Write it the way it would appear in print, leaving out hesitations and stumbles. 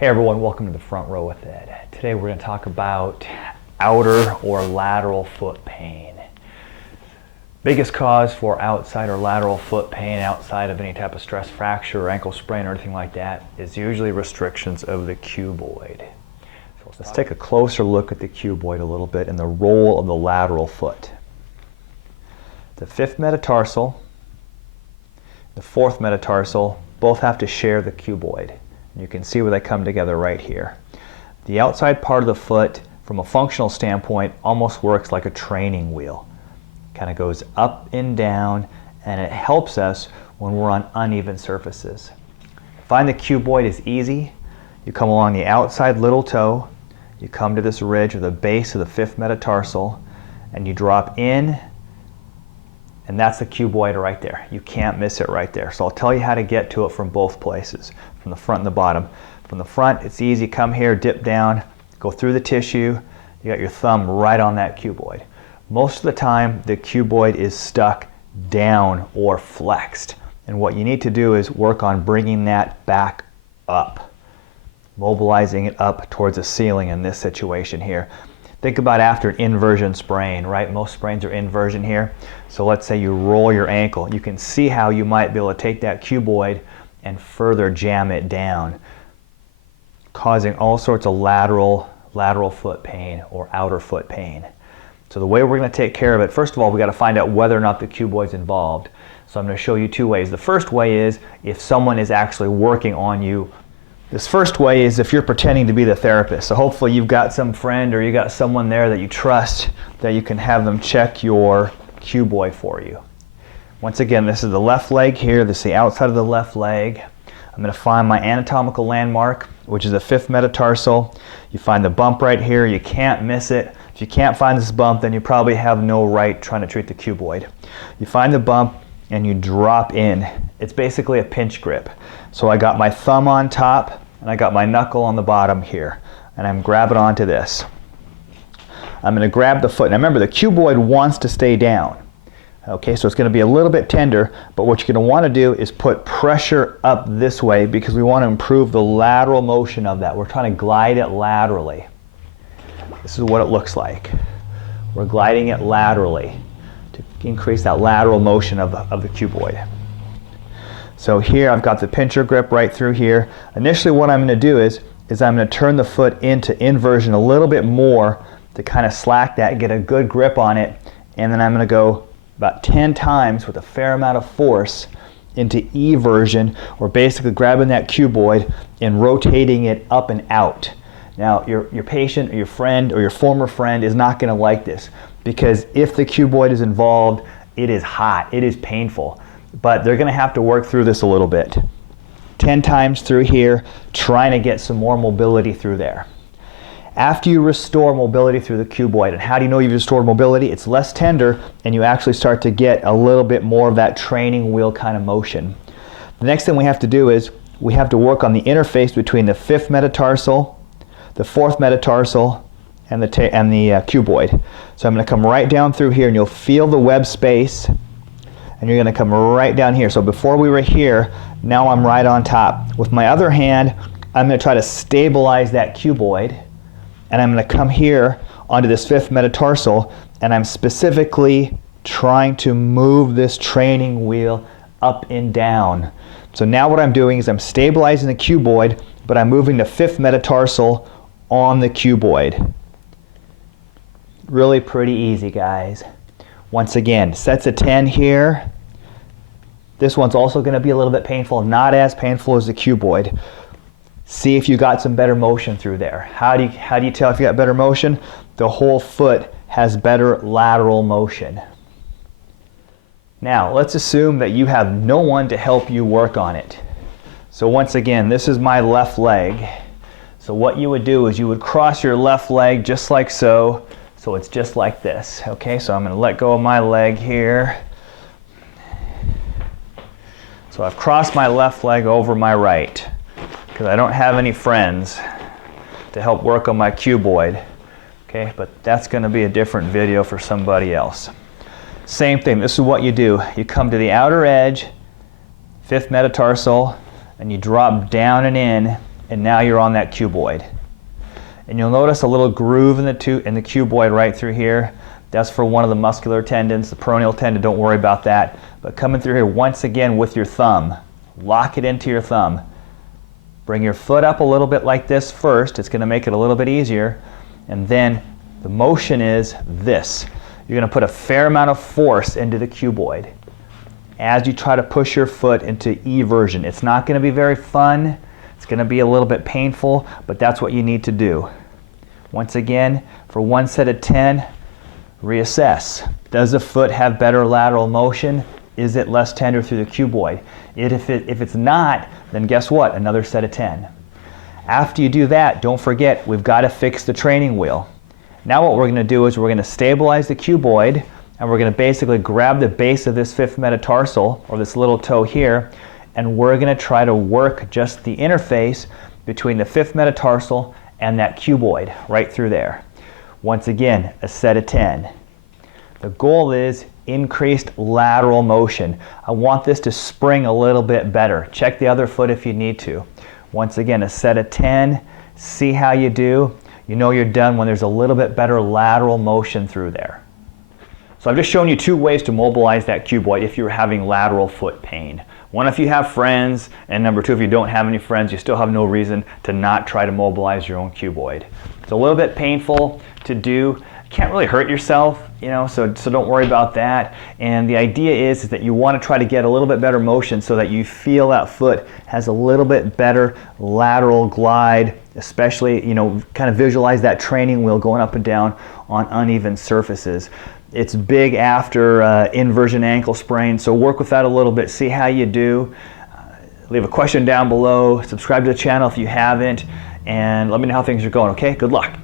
Hey everyone, welcome to the front row with Ed. Today we're going to talk about outer or lateral foot pain. Biggest cause for outside or lateral foot pain outside of any type of stress fracture or ankle sprain or anything like that is usually restrictions of the cuboid. So let's take a closer look at the cuboid a little bit and the role of the lateral foot. The fifth metatarsal, the fourth metatarsal both have to share the cuboid. You can see where they come together right here. The outside part of the foot, from a functional standpoint, almost works like a training wheel. Kind of goes up and down, and it helps us when we're on uneven surfaces. Find the cuboid is easy. You come along the outside little toe, you come to this ridge or the base of the fifth metatarsal, and you drop in, and that's the cuboid right there. You can't miss it right there. So I'll tell you how to get to it from both places, from the front and the bottom. From the front, it's easy. Come here, dip down, go through the tissue. You got your thumb right on that cuboid. Most of the time, the cuboid is stuck down or flexed. And what you need to do is work on bringing that back up, mobilizing it up towards the ceiling in this situation here. Think about after an inversion sprain, right? Most sprains are inversion here. So let's say you roll your ankle. You can see how you might be able to take that cuboid and further jam it down, causing all sorts of lateral foot pain or outer foot pain. So the way we're going to take care of it, first of all, we got to find out whether or not the cuboid's involved. So I'm going to show you two ways. The first way is if someone is actually working on you. This first way is if you're pretending to be the therapist. So hopefully you've got some friend or you got someone there that you trust that you can have them check your cuboid for you. Once again, this is the left leg here. This is the outside of the left leg. I'm going to find my anatomical landmark, which is the fifth metatarsal. You find the bump right here. You can't miss it. If you can't find this bump, then you probably have no right trying to treat the cuboid. You find the bump and you drop in. It's basically a pinch grip. So I got my thumb on top and I got my knuckle on the bottom here, and I'm grabbing onto this. I'm going to grab the foot. Now remember, the cuboid wants to stay down. Okay, so it's going to be a little bit tender, but what you're going to want to do is put pressure up this way because we want to improve the lateral motion of that. We're trying to glide it laterally. This is what it looks like. We're gliding it laterally to increase that lateral motion of the cuboid. So here I've got the pincher grip right through here. Initially what I'm going to do is I'm going to turn the foot into inversion a little bit more to kind of slack that, get a good grip on it, and then I'm going to go about 10 times with a fair amount of force into eversion, or basically grabbing that cuboid and rotating it up and out. Now your patient or your friend or your former friend is not going to like this, because if the cuboid is involved, it is hot, it is painful. But they're going to have to work through this a little bit. 10 times through here, trying to get some more mobility through there. After you restore mobility through the cuboid, and how do you know you've restored mobility? It's less tender, and you actually start to get a little bit more of that training wheel kind of motion. The next thing we have to do is we have to work on the interface between the fifth metatarsal, the fourth metatarsal, and the cuboid. So I'm going to come right down through here, and you'll feel the web space. And you're going to come right down here. So before we were here, now I'm right on top. With my other hand, I'm going to try to stabilize that cuboid, and I'm going to come here onto this fifth metatarsal, and I'm specifically trying to move this training wheel up and down. So now what I'm doing is I'm stabilizing the cuboid, but I'm moving the fifth metatarsal on the cuboid. Really pretty easy, guys. Once again, sets of 10 here. This one's also going to be a little bit painful, not as painful as the cuboid. See if you got some better motion through there. How do you tell if you got better motion? The whole foot has better lateral motion. Now, let's assume that you have no one to help you work on it. So once again, this is my left leg. So what you would do is you would cross your left leg just like so. So it's just like this. Okay, so I'm going to let go of my leg here. So I've crossed my left leg over my right because I don't have any friends to help work on my cuboid. Okay, but that's going to be a different video for somebody else. Same thing, this is what you do. You come to the outer edge, fifth metatarsal, and you drop down and in, and now you're on that cuboid. And you'll notice a little groove in the cuboid right through here. That's for one of the muscular tendons, the peroneal tendon. Don't worry about that. But coming through here once again with your thumb, lock it into your thumb. Bring your foot up a little bit like this first. It's going to make it a little bit easier. And then the motion is this. You're going to put a fair amount of force into the cuboid as you try to push your foot into eversion. It's not going to be very fun. It's going to be a little bit painful, but that's what you need to do. Once again, for one set of 10, reassess. Does the foot have better lateral motion? Is it less tender through the cuboid? If it's not, then guess what? Another set of 10. After you do that, don't forget, we've got to fix the training wheel. Now what we're going to do is we're going to stabilize the cuboid, and we're going to basically grab the base of this fifth metatarsal, or this little toe here, and we're going to try to work just the interface between the fifth metatarsal and that cuboid right through there. Once again, a set of 10. The goal is increased lateral motion. I want this to spring a little bit better. Check the other foot if you need to. Once again, a set of 10. See how you do. You know you're done when there's a little bit better lateral motion through there. So I've just shown you 2 ways to mobilize that cuboid if you're having lateral foot pain. One, if you have friends, and number 2, if you don't have any friends, you still have no reason to not try to mobilize your own cuboid. It's a little bit painful to do. Can't really hurt yourself, so don't worry about that. And the idea is that you want to try to get a little bit better motion so that you feel that foot has a little bit better lateral glide, especially, kind of visualize that training wheel going up and down on uneven surfaces. It's big after inversion ankle sprain, so work with that a little bit, see how you do. Leave a question down below, subscribe to the channel if you haven't, and let me know how things are going, okay? Good luck.